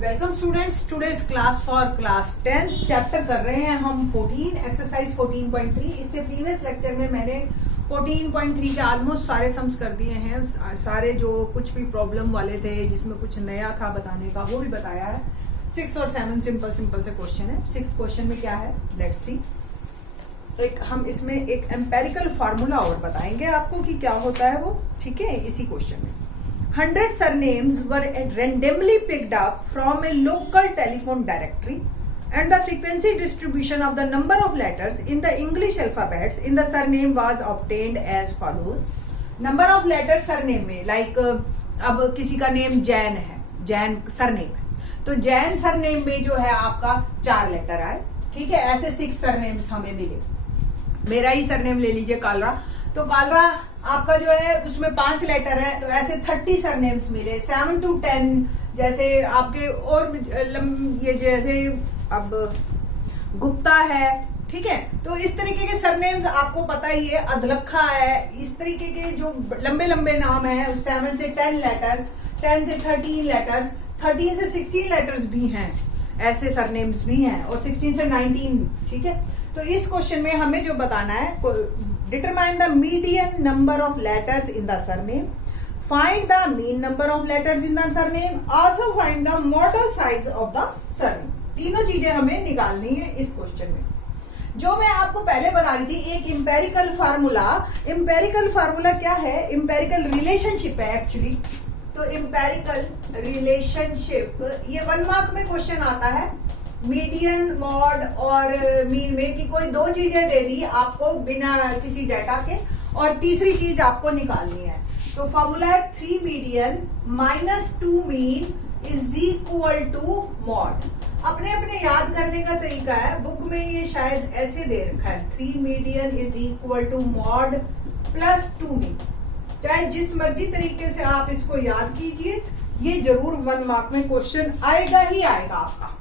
Welcome students, today's class for class 10 chapter कर रहे हैं हम 14 एक्सरसाइज 14.3। इससे प्रीवियस लेक्चर में मैंने 14.3 के ऑलमोस्ट सारे सम्स कर दिए हैं। सारे जो कुछ भी प्रॉब्लम वाले थे, जिसमें कुछ नया था बताने का, वो भी बताया है। 6 और 7 सिंपल से क्वेश्चन है। 6 क्वेश्चन में क्या है, लेट्स सी। हम इसमें एक एम्पेरिकल फार्मूला और बताएंगे आपको कि क्या होता है वो, ठीक है। इसी क्वेश्चन में 100 surnames were randomly picked up from a local telephone directory and the frequency distribution of the number of letters in the English alphabets in the surname was obtained as follows. Number of letters surname में, like अब किसी का name Jain है, Jain surname है, तो Jain surname में जो है आपका 4 लेटर आए, ठीक है। ऐसे 6 सरनेम्स हमें मिले। मेरा ही सरनेम ले लीजिए, कालरा, तो कालरा आपका जो है उसमें 5 लेटर है, तो ऐसे 30 सरनेम्स मिले। 7 to 10 जैसे आपके, और ये जैसे अब गुप्ता है, ठीक है। तो इस तरीके के सरनेम्स आपको पता ही है। अधलखा है, इस तरीके के जो लंबे लंबे नाम है। 7 से 10 लेटर्स, 10 से 13 लेटर्स, 13 से 16 लेटर्स भी हैं, ऐसे सरनेम्स भी हैं, और 16 से 19, ठीक है। तो इस क्वेश्चन में हमें जो बताना है, determine the median number of letters in the surname, find the mean number of letters in the surname, also find the model size of the surname। तीनों चीजें हमें निकालनी है इस क्वेश्चन में। जो मैं आपको पहले बता रही थी, एक इंपेरिकल फार्मूला। इंपेरिकल फार्मूला क्या है? इंपेरिकल रिलेशनशिप है एक्चुअली। तो इंपेरिकल रिलेशनशिप, ये 1 मार्क में क्वेश्चन आता है, मीडियन, मॉड और मीन में, कि कोई 2 चीजें दे दी आपको बिना किसी डाटा के, और तीसरी चीज आपको निकालनी है। तो फॉर्मूला है 3 median minus 2 mean is equal to mode. अपने अपने याद करने का तरीका है, बुक में ये शायद ऐसे दे रखा है, 3 median is equal to mode plus 2 mean. चाहे जिस मर्जी तरीके से आप इसको याद कीजिए, ये जरूर 1 मार्क में क्वेश्चन आएगा ही आएगा आपका,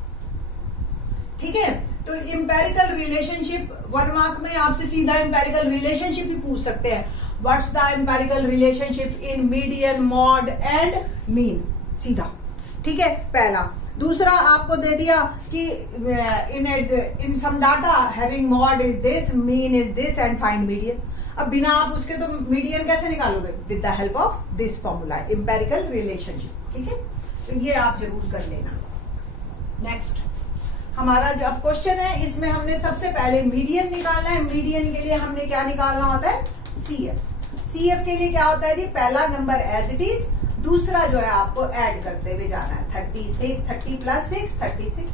ठीक है। तो इंपेरिकल रिलेशनशिप 1 मार्क में आपसे सीधा इंपेरिकल रिलेशनशिप ही पूछ सकते हैं। What's the empirical relationship in median, mode and mean, सीधा, ठीक है, पहला। दूसरा आपको दे दिया कि in some data having mode is this, mean is this and find median. अब बिना आप उसके तो मीडियन कैसे निकालोगे? With the help of this formula, empirical relationship, ठीक है। तो ये आप जरूर कर लेना। नेक्स्ट हमारा जो अब क्वेश्चन है, इसमें हमने सबसे पहले मीडियन निकालना है। मीडियन के लिए हमने क्या निकालना होता है? CF। CF के लिए क्या होता है जी? पहला नंबर एज इट इज, दूसरा जो है आपको ऐड करते हुए जाना है। 36, 30 प्लस 6, 36।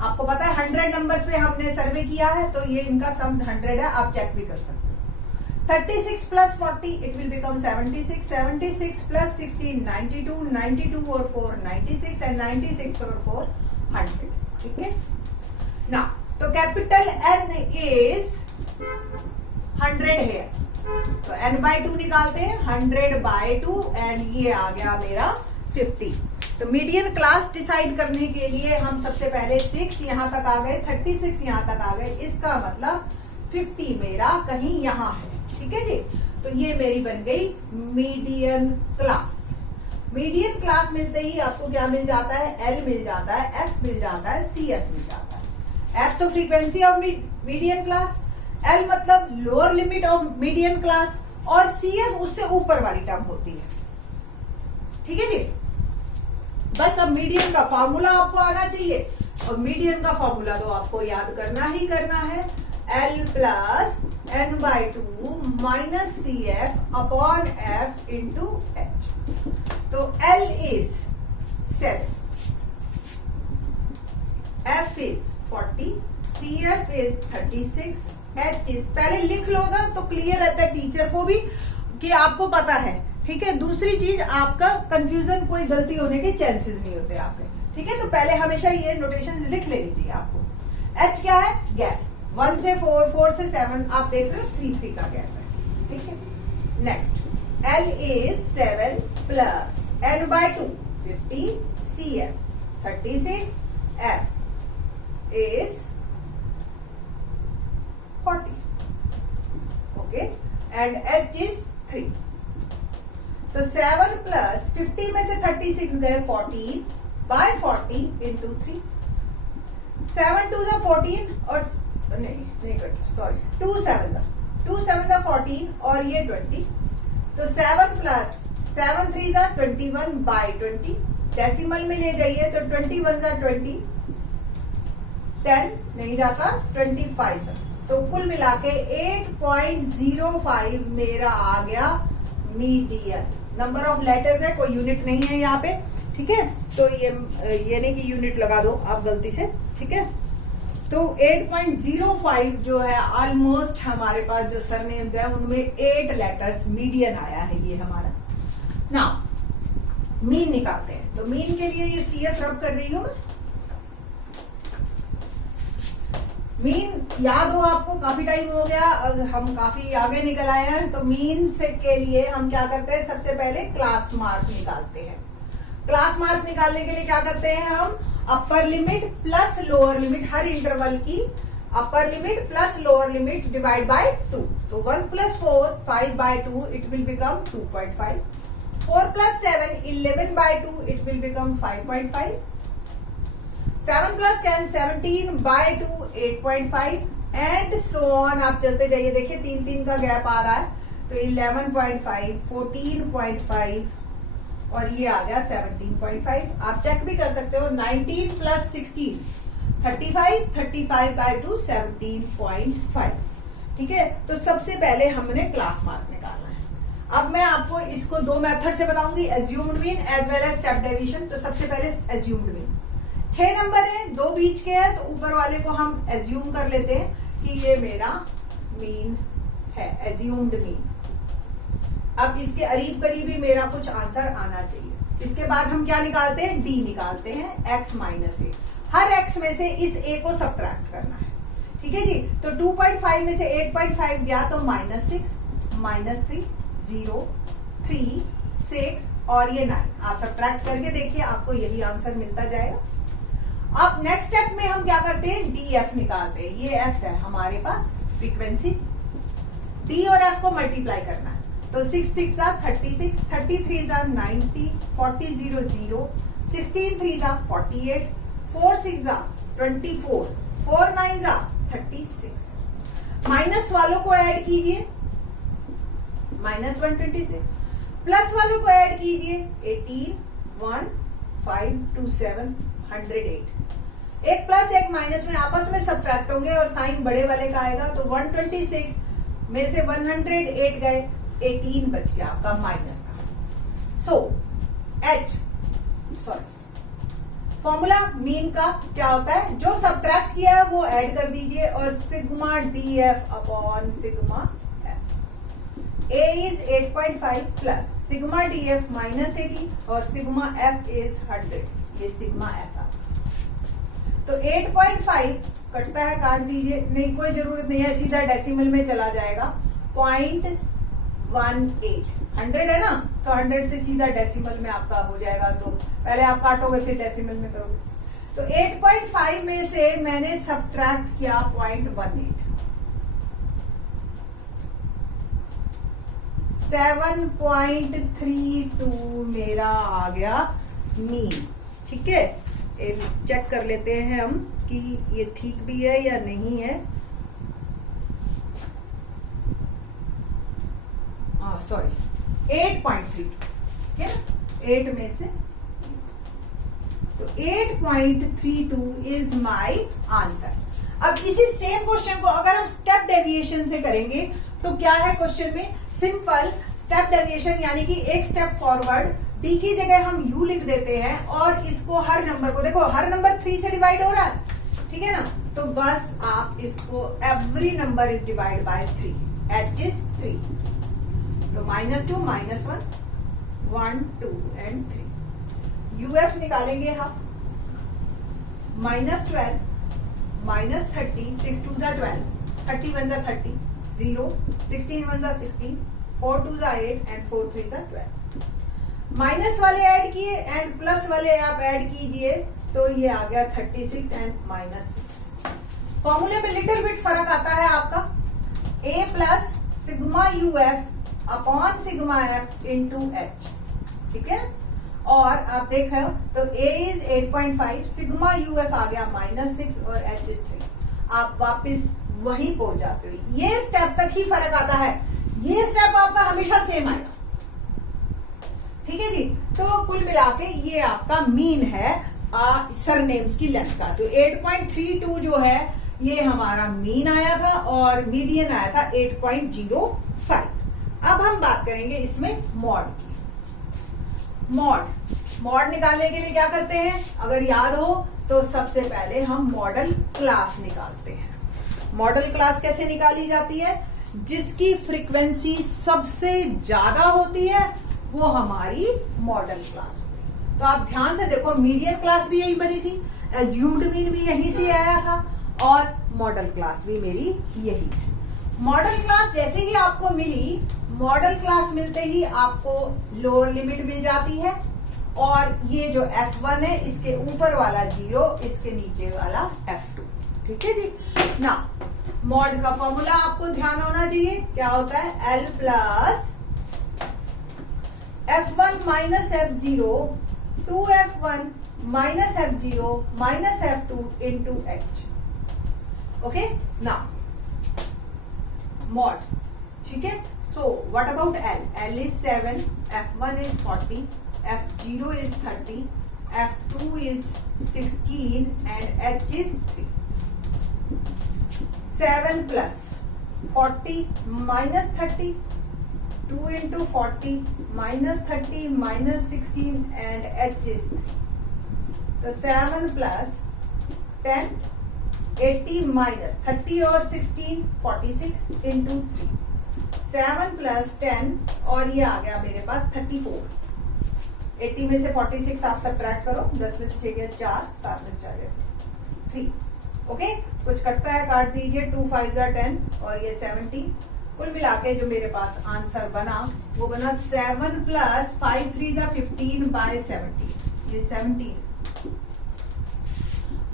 आपको पता है 100 नंबर्स पे हमने सर्वे किया है, तो ये इनका सम 100 है, आप चेक भी कर सकते हो। 36 plus 40 it will become 76, 76 plus 16 92, 92 और 4 96 एंड 96 और 4 100, ठीक है ना। तो कैपिटल N इज 100 है, तो N/2 निकालते हैं, 100/2 एंड ये आ गया मेरा 50। तो मीडियन क्लास डिसाइड करने के लिए हम सबसे पहले 6 यहां तक आ गए, 36 यहां तक आ गए, इसका मतलब 50 मेरा कहीं यहां है, ठीक है जी। तो ये मेरी बन गई मीडियन क्लास। मीडियन क्लास मिलते ही आपको क्या मिल जाता है? L मिल जाता है, F मिल जाता है, CF मिल जाता है। F तो frequency of median class, L मतलब lower limit of median class, और CF उससे ऊपर वाली टर्म होती है, ठीक है जी। बस अब मीडियन का फॉर्मूला आपको आना चाहिए, और मीडियन का फॉर्मूला तो आपको याद करना ही करना है। L plus N/2 minus CF upon F into H। तो L is 7, F is 40, CF is 36, H is, पहले लिख लो ना तो क्लियर रहता है टीचर को भी कि आपको पता है, ठीक है। दूसरी चीज, आपका कंफ्यूजन, कोई गलती होने के चांसेस नहीं होते आपके, ठीक है। तो पहले हमेशा ये नोटेशन लिख लेनी चाहिए आपको। H क्या है? गैप। 1 से 4, 4 से 7, आप देख रहे हो 3 का गैप है, ठीक है। Next L is 7 plus N/2 50, CF 36, F is 40, okay, and H is 3। तो 7 प्लस 50 में से 36 गए 14, बाय 40 इंटू 3। 7 2 जा 14 और नहीं करता, सॉरी, 2 7 जा 14 और ये 20। तो 7 प्लस 7 3 जा 21 बाय 20। डेसिमल में ले जाइए तो 21 जा 20, 10 नहीं जाता, 25 जा। तो कुल मिला के 8.05 मेरा आ गया मीडियन। नंबर ऑफ लेटर्स है, कोई यूनिट नहीं है यहाँ पे, ठीक है। तो ये नहीं कि यूनिट लगा दो आप गलती से, ठीक है। तो 8.05 जो है ऑलमोस्ट हमारे पास जो सरनेम्स है उनमें 8 लेटर्स मीडियन आया है ये हमारा। नाउ मीन निकालते हैं। तो मीन के लिए ये CF रब कर रही हूं मैं। मीन याद हो आपको, काफी टाइम हो गया, हम काफी आगे निकल आए हैं। तो मीन से के लिए हम क्या करते हैं, सबसे पहले क्लास मार्क निकालते हैं। क्लास मार्क निकालने के लिए क्या करते हैं हम, upper limit plus lower limit, हर इंटरवल की upper limit plus lower limit divide by 2। तो 1 + 4 5 by 2 it will become 2.5। 4 + 7 11 by 2 it will become 5.5। 7 + 10 17 by 2 8.5 and so on. आप चलते जाइए, देखिए 3 का गैप आ रहा है। तो 11.5 14.5 और ये आ गया 17.5। आप चेक भी कर सकते हो। 19 + 16 35 35 by 2 17.5, ठीक है। तो सबसे पहले हमने क्लास मार्क निकालना है। अब मैं आपको इसको 2 मेथड से बताऊंगी, assumed mean as well as step deviation. तो सबसे पहले एज्यूम्ड मीन। 6 नंबर है, 2 बीच के हैं, तो ऊपर वाले को हम एज्यूम कर लेते हैं कि ये मेरा मीन है, एज्यूम्ड मीन। अब इसके करीब करीब ही मेरा कुछ आंसर आना चाहिए। इसके बाद हम क्या निकालते हैं, डी निकालते हैं, x - a। हर x में से इस a को सब्ट्रैक्ट करना है, ठीक है जी। तो 2.5 में से 8.5 गया तो -6 -3 0 3 6 और ये 9। आप सब्ट्रैक्ट करके देखिए, आपको यही आंसर मिलता जाएगा। अब नेक्स्ट स्टेप में हम क्या करते हैं, DF निकालते हैं। ये f है हमारे पास फ्रीक्वेंसी, D और F को मल्टीप्लाई करना है। तो 6 6 जा 36 33 जा 90 40 0 0 16 3 जा 48 4 6 जा 24 4 9 जा 36। माइनस वालों को ऐड कीजिए, -126। प्लस वालों को ऐड कीजिए, 18 1 5 2 7 108। एक प्लस एक माइनस में आपस में सब्ट्रैक्ट होंगे और साइन बड़े वाले का आएगा। तो 126 में से 108 गए, 18 बच गया आपका माइनस का। सो फॉर्मूला मीन का क्या होता है, जो सब्ट्रैक्ट किया है वो ऐड कर दीजिए और sigma DF upon sigma F। A is 8.5 plus sigma DF -80 और सिग्मा F इज 100। ये सिग्मा F है। तो 8.5 कटता है, काट दीजिए, नहीं कोई जरूरत नहीं है, सीधा डेसिमल में चला जाएगा। 0.18 100 है ना, तो 100 से सीधा डेसिमल में आपका हो जाएगा। तो पहले आप काटोगे फिर डेसिमल में करोगे। तो 8.5 में से मैंने सब्ट्रैक्ट किया 0.18, 7.32 मेरा आ गया मीन, ठीक है। चेक कर लेते हैं हम कि ये ठीक भी है या नहीं है। सॉरी 8.32 है ना, 8 में से। तो 8.32 इज माय आंसर। अब इसी सेम क्वेश्चन को अगर हम स्टेप डेविएशन से करेंगे तो क्या है क्वेश्चन में, सिंपल स्टेप डेविएशन, यानी कि एक स्टेप फॉरवर्ड, डी की जगह हम यू लिख देते हैं और इसको हर नंबर को, देखो हर नंबर 3 से डिवाइड हो रहा है, ठीक है ना। तो बस आप इसको every number is divide by 3, h is 3। तो -2 -1 1 2 and 3। UF निकालेंगे हम, -12 -30 6 2 जा 12 30 1 जा 30 0 16 1 जा 16 4 2 जा 8 and 4 3 जा 12। माइनस वाले ऐड किए एंड प्लस वाले आप ऐड कीजिए, तो ये आ गया 36 एंड -6। फॉर्मूले में लिटिल बिट फर्क आता है आपका, A plus sigma UF upon sigma F into H, ठीक है। और आप देखो तो A इज 8.5, सिग्मा UF आ गया -6 और H इज 3। आप वापस वही पहुंच जाते हो। ये स्टेप तक ही फर्क आता है, ये स्टेप आपका हमेशा सेम आएगा। ठीक है जी। तो कुल मिला के ये आपका मीन है सरनेम्स की लेंथ का। तो 8.32 जो है ये हमारा मीन आया था और मीडियन आया था 8.05। अब हम बात करेंगे इसमें मॉड की। मॉड निकालने के लिए क्या करते हैं, अगर याद हो तो सबसे पहले हम मॉडल क्लास निकालते हैं। मॉडल क्लास कैसे निकाली जाती है, जिसकी फ्रीक्वेंसी सबसे ज्यादा होती है वो हमारी मॉडल क्लास होती है। तो आप ध्यान से देखो, मीडियन क्लास भी यही बनी थी, एज्यूम्ड मीन भी यहीं से आया था और मॉडल क्लास भी मेरी यही है। मॉडल क्लास जैसे ही आपको मिली, मॉडल क्लास मिलते ही आपको लोअर लिमिट मिल जाती है और ये जो F1 है इसके ऊपर वाला 0, इसके नीचे वाला F2। ठीक है जी ना। मॉड का फॉर्मूला आपको ध्यान होना चाहिए, क्या होता है L plus F1 minus F0 2F1 minus F0 minus F2 into H। Okay ना, मॉड। ठीक है। So what about L? L is 7, F1 is 40, F0 is 30, F2 is 16 and H is 3। 7 plus 40 minus 30, 2 into 40 minus 30 minus 16 and H is 3। तो 7 plus 10 80 minus 30 और 16 46 into 3। 7 plus 10 और ये आ गया मेरे पास 34। 80 में से 46 आप सब्ट्रैक्ट करो, 10 में से 6 गया 4, 7 में से 4 गया 3। ओके, कुछ कटता है काट दीजिए, 2 5 10 और ये 70। कुल मिला के जो मेरे पास आंसर बना वो बना 7 प्लस 5 3 15 बाय 70, ये 17।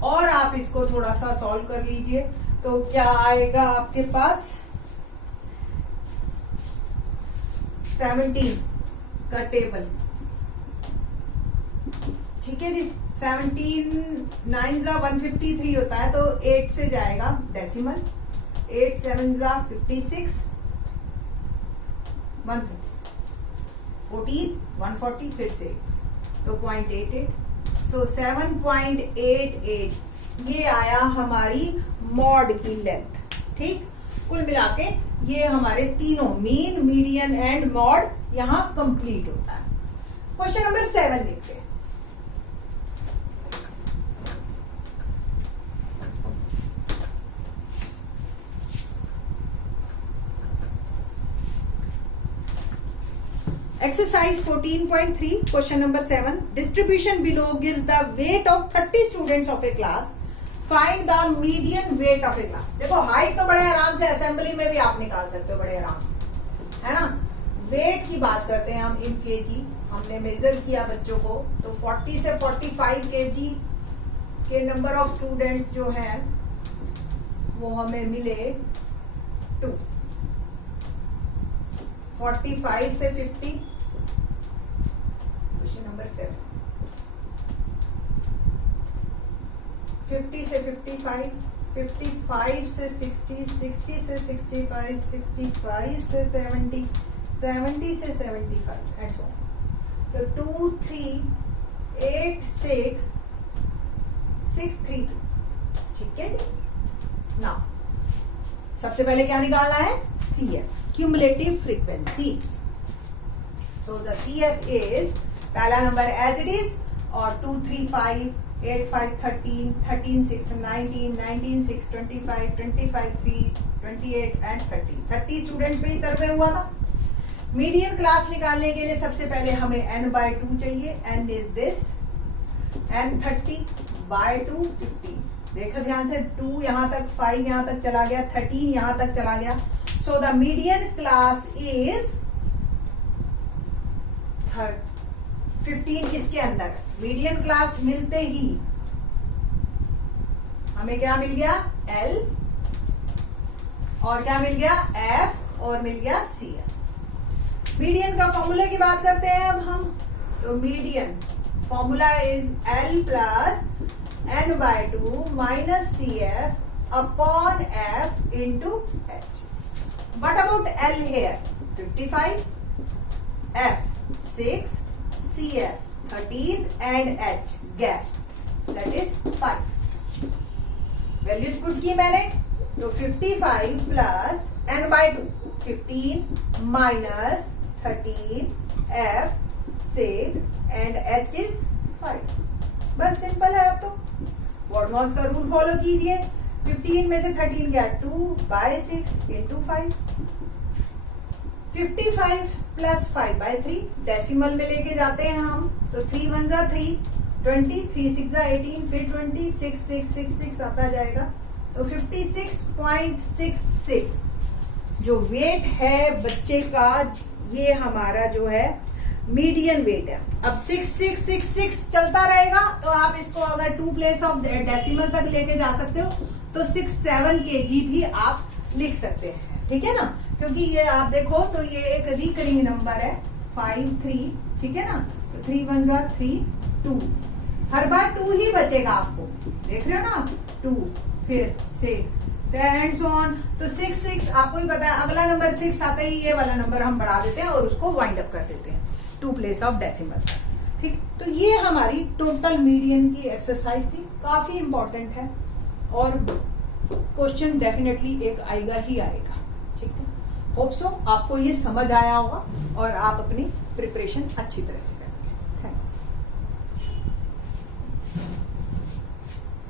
और आप इसको थोड़ा सा सॉल्व कर लीजिए तो क्या आएगा आपके पास, 17 का टेबल। ठीक है जी। 17 9 जा 153 होता है तो 8 से जाएगा डेसिमल, 8 7 जा 56 156, 14 140 फिर से 8 तो 0.88। सो 7.88 ये आया हमारी मॉड की लेंथ। ठीक, कुल मिला के ये हमारे तीनों मीन, मीडियन एंड मॉड यहां कंप्लीट होता है। क्वेश्चन नंबर 7 देखते हैं। Exercise 14.3 question number 7, distribution below gives the weight of 30 students of a class, find the median weight of a class। देखो हाइट तो बड़े आराम से असेंबली में भी आप निकाल सकते हो बड़े आराम से, है ना। वेट की बात करते हैं हम इन केजी, हमने मेजर किया बच्चों को तो 40 से 45 केजी के नंबर ऑफ स्टूडेंट्स जो हैं वो हमें मिले 2। 45 से 50 नंबर 7, 50 से 55, 55 से 60, 60 से 65, 65 से 70, 70 से 75 एंड सो ऑन। तो 2 3 8 6 6 3 2। ठीक है जी ना। सबसे पहले क्या निकालना है, CF, cumulative frequency. So the CF is पहला नंबर एज इट इज और 2 3 5 8 5 13 13 6 19 19 6 25 25 3 28 एंड 30 स्टूडेंट्स पे ही सर्वे हुआ था। मीडियन क्लास निकालने के लिए सबसे पहले हमें n/2 चाहिए। n is this, n 30/2 15। देखो ध्यान से, 2 यहां तक, 5 यहां तक चला गया, 13 यहां तक चला गया। So the median class is 15 किसके अंदर, मीडियन क्लास मिलते ही हमें क्या मिल गया, L और क्या मिल गया, F और मिल गया CF। मीडियन का फॉर्मूला की बात करते हैं अब हम, तो तो median formula is L plus n/2 minus CF upon F into H. What about L here? 55, F 6, CF 13 and H gap, that is 5. Values put की मैंने, तो 55 plus n/2 15 minus 13 F 6 and H is 5. बस simple है. अब तो वॉर्डमॉस का rule follow कीजिए. 15 में से 13 गया 2 बाय 6 इंटू 5. 55 प्लस 5/3 डेसिमल में लेके जाते हैं हम, तो 3 1 जा 3, 20, 3 6 जा 18, फिर 20, 6 6 6 6 आता जाएगा. तो 56.66 जो वेट है बच्चे का, ये हमारा जो है मीडियन वेट है. अब 6666 चलता रहेगा, तो आप इसको अगर 2 प्लेस ऑफ डेसिमल तक लेके जा सकते हो तो 67 kg भी आप लिख सकते हैं. ठीक है ना, क्योंकि ये आप देखो तो ये एक रिकरिंग नंबर है 5 3. ठीक है ना, तो 3 1 जा 3 2, हर बार 2 ही बचेगा आपको. देख रहे हो ना, 2 फिर 6 एंड सो ऑन. तो 6 6 आपको ही पता है, अगला नंबर 6 आते ही ये वाला नंबर हम बढ़ा देते हैं और उसको वाइंड अप कर देते हैं 2 प्लेस ऑफ डेसिमल. ठीक, तो ये हमारी टोटल मीडियन की एक्सरसाइज थी. काफी इंपॉर्टेंट है और क्वेश्चन डेफिनेटली एक आएगा ही आएगा. ठीक है, होप सो आपको ये समझ आया होगा और आप अपनी प्रिपरेशन अच्छी तरह से